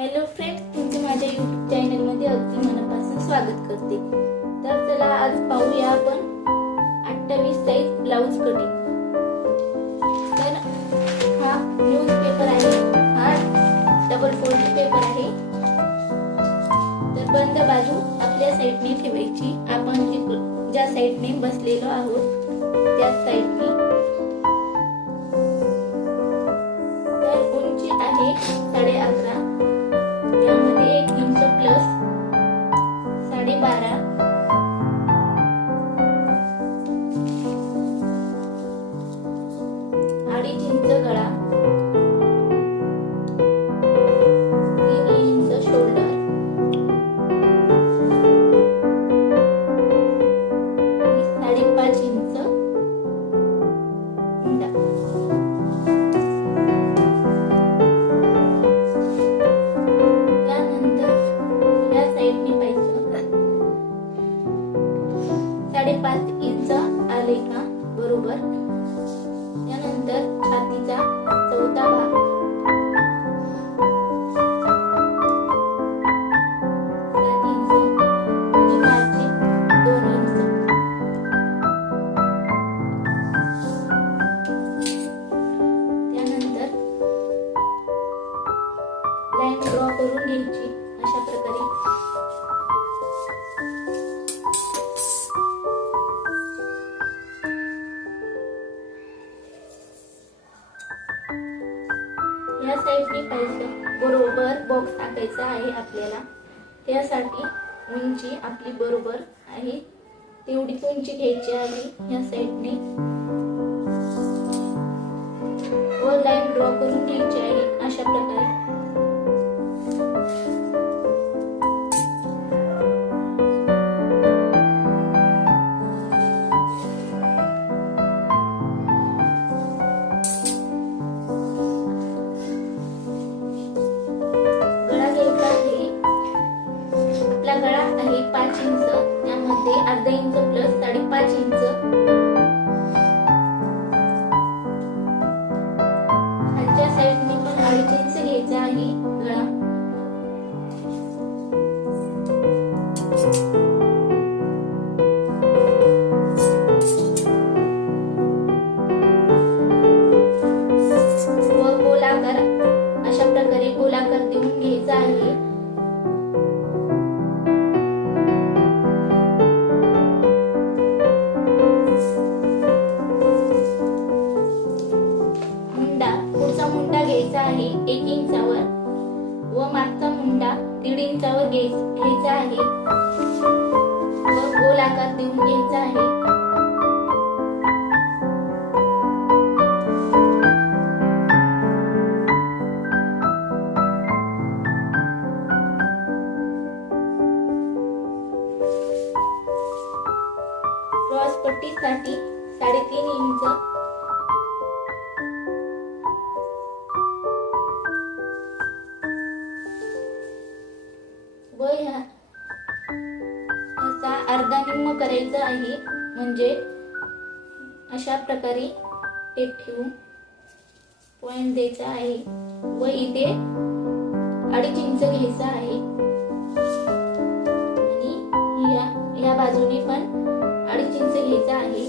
Hello friends, तुमचे माझ्या YouTube चॅनलमध्ये अगदी मनापासून स्वागत करते. तर चला आज पाहूया आपण 28 साइज ब्लाउज कटिंग. तर हा न्यूज पेपर आहे, हा डबल फोल्ड पेपर आहे. तर बंद बाजू आपल्या साईडने ठेवायची. आपण ज्या साईडने बसलेलो आहोत त्याच साईडने. तर उंची आहे 11.5. यामध्ये 1 इंच प्लस 12.5. अडीच इंच गळा, 3 इंच शोल्डर, 5.5 इंच मुंडा. त्यानंतर या साईडने पाहायचं 5.5 इंच आले का बरोबर. त्यानंतर छातीचा चौथा भाग 7 इंच आणि मागचे 2 इंच. त्यानंतर लाईन ड्रॉ करून घ्यायची अशा प्रकारे. या साईडने पाहिजे बरोबर बॉक्स टाकायचा आहे आपल्याला. त्यासाठी उंची आपली बरोबर आहे तेवढी उंची घ्यायची आहे या साईडने व लाईन ड्रॉ करून घ्यायची आहे अशा प्रकारे. गळा आहे 5 इंच, त्यामध्ये अर्धा इंच प्लस 5.5 इंच. खालच्या साईडने पण 2.5 इंच घ्यायचा आहे गळा. व गोलाकार अशा प्रकारे गोलाकार देऊन घ्यायचा आहे. पुढचा मुंडा घ्यायचा आहे 1 इंचावर व मागचा मुंडा 1.5 इंचावर घ्यायचा आहे व गोल आकार देऊन घ्यायचा आहे. क्रॉस पट्टीसाठी 3.5 इंच व याचा अर्धा निम्म करायचा आहे. म्हणजे अशा प्रकारे टेप ठेवून पॉइंट द्यायचा आहे व इथे 2.5 इंच घ्यायचा आहे आणि या बाजूने पण 2.5 इंच घ्यायचा आहे.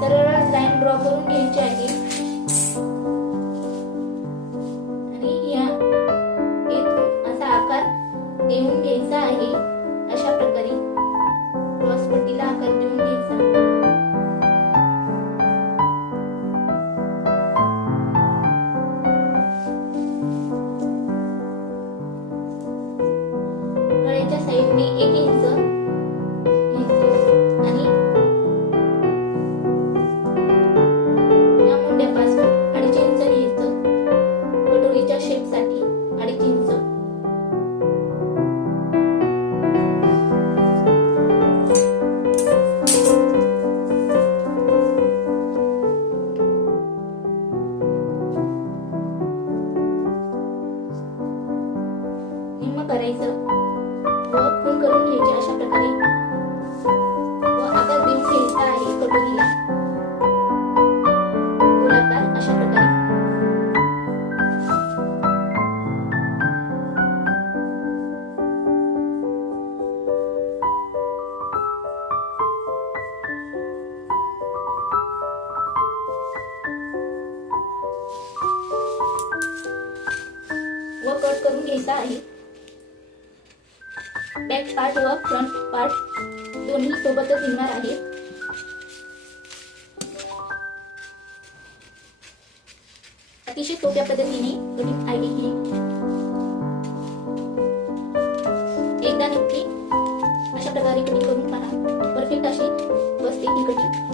सरळ लाईन ड्रॉ करून घ्यायची आहे आणि असा आकार देऊन घ्यायचा आहे. अशा प्रकारे क्रॉस पट्टीला आकार देऊन घ्यायचा. गळ्याच्या साईडने 1 इंच घ्यायचं आणि या मुंड्यापासून 2.5 इंच घ्यायचं. कटोरीच्या शेपसाठी 2.5 इंच. निम्म करायचं व खून करून घ्यायचे अशा प्रकारे व आकार देऊन घ्यायचा आहे कटोरीला. करून घ्यायचा आहे. बॅक पार्ट व फ्रंट पार्ट दोन्ही सोबतच येणार आहे. अतिशय सोप्या पद्धतीने कटिंग आहे ही. एकदा नक्की अशा प्रकारे कटिंग करून पहा. परफेक्ट अशी बसते ही कटिंग.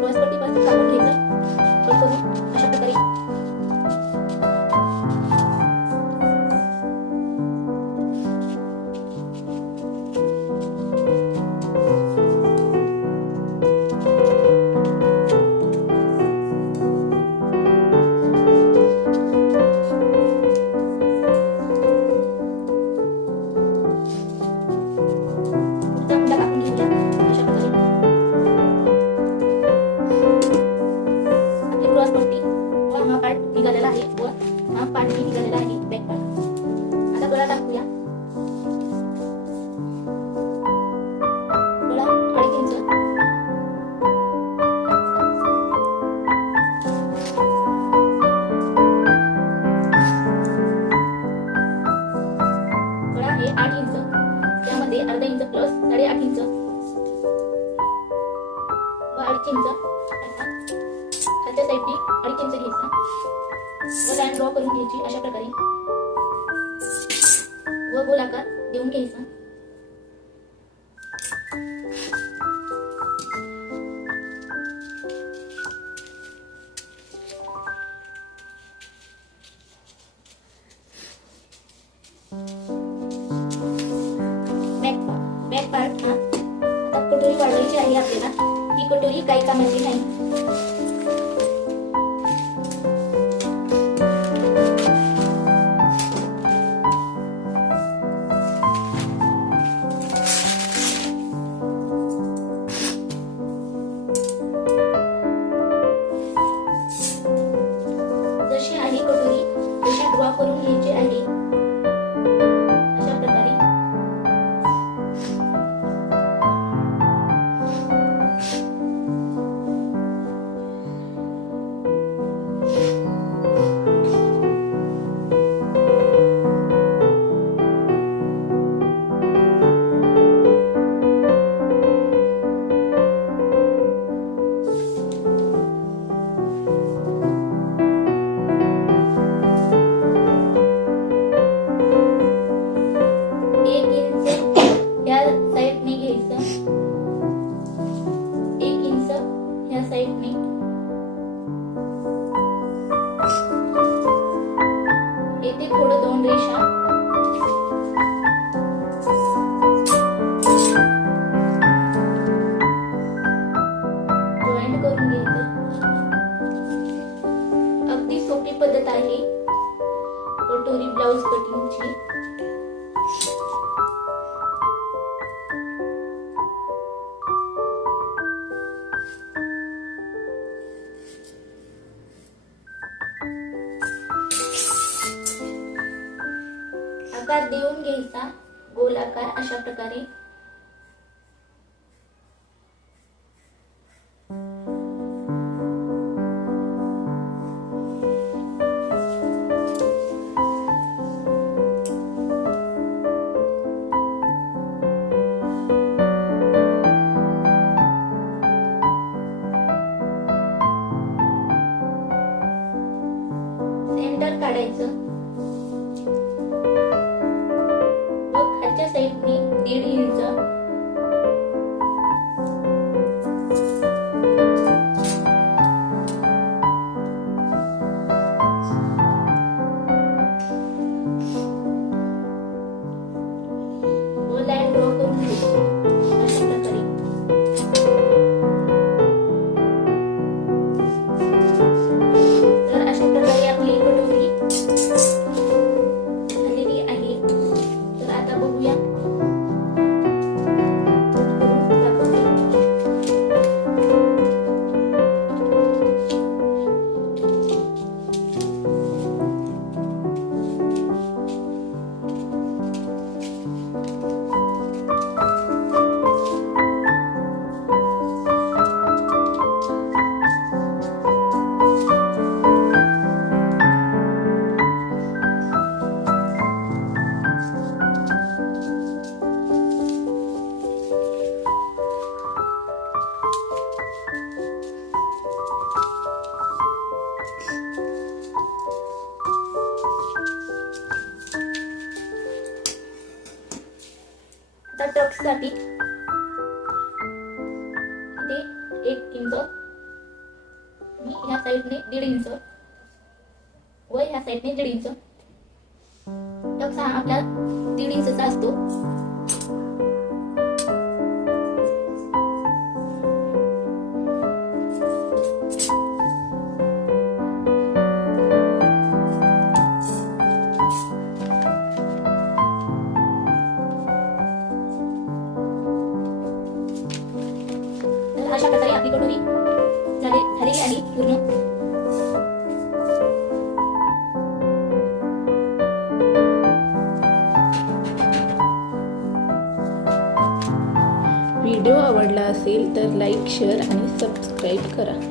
क्रॉसपट्टीपासून कापून घ्यायचं. कट करून अशा प्रकारे निघालेला आहे व हा पार्ट निघालेला आहे बॅक पार्ट. आता गळा टाकूया. गळा 2.5 इंच. गळा आहे 8 इंच. त्यामध्ये अर्धा इंच प्लस 8.5 इंच व 2.5 इंच खालच्या साईडने 2.5 इंच घ्यायचा व लाईन ड्रॉ करून घ्यायची अशा प्रकारे व गोल आकार देऊन घ्यायचा. बॅक पार्ट हा आता कटोरी वाढवायची आहे आपल्याला. ही कटोरी काही कामाची नाही. जशी आहे कटोरी तशी ड्रॉ करून घ्यायची आहे अशा प्रकारे. येथे थोडं 2 रेषा जॉईंट करून घ्यायचं. अगदी सोपी पद्धत आहे कटोरी ब्लाउज कटिंगची. आकार देऊन घ्यायचा गोल आकार अशा प्रकारे. सेंटर काढायचं व खालच्या साईडने 1.5 इंच व लाईन ड्रॉ करून घ्यायची अशा प्रकारे. तर अशा प्रकारे आपली कटोरी साठी इथे 1 इंच आणि ह्या साईडने 1.5 इंच व ह्या साईडने 1.5 इंच. टक्स हा आपला 1.5 इंचचा असतो. अशा प्रकारे आपली कटोरी झालेली आहे पूर्ण. व्हिडिओ आवडला असेल तर लाईक, शेअर आणि सबस्क्राईब करा.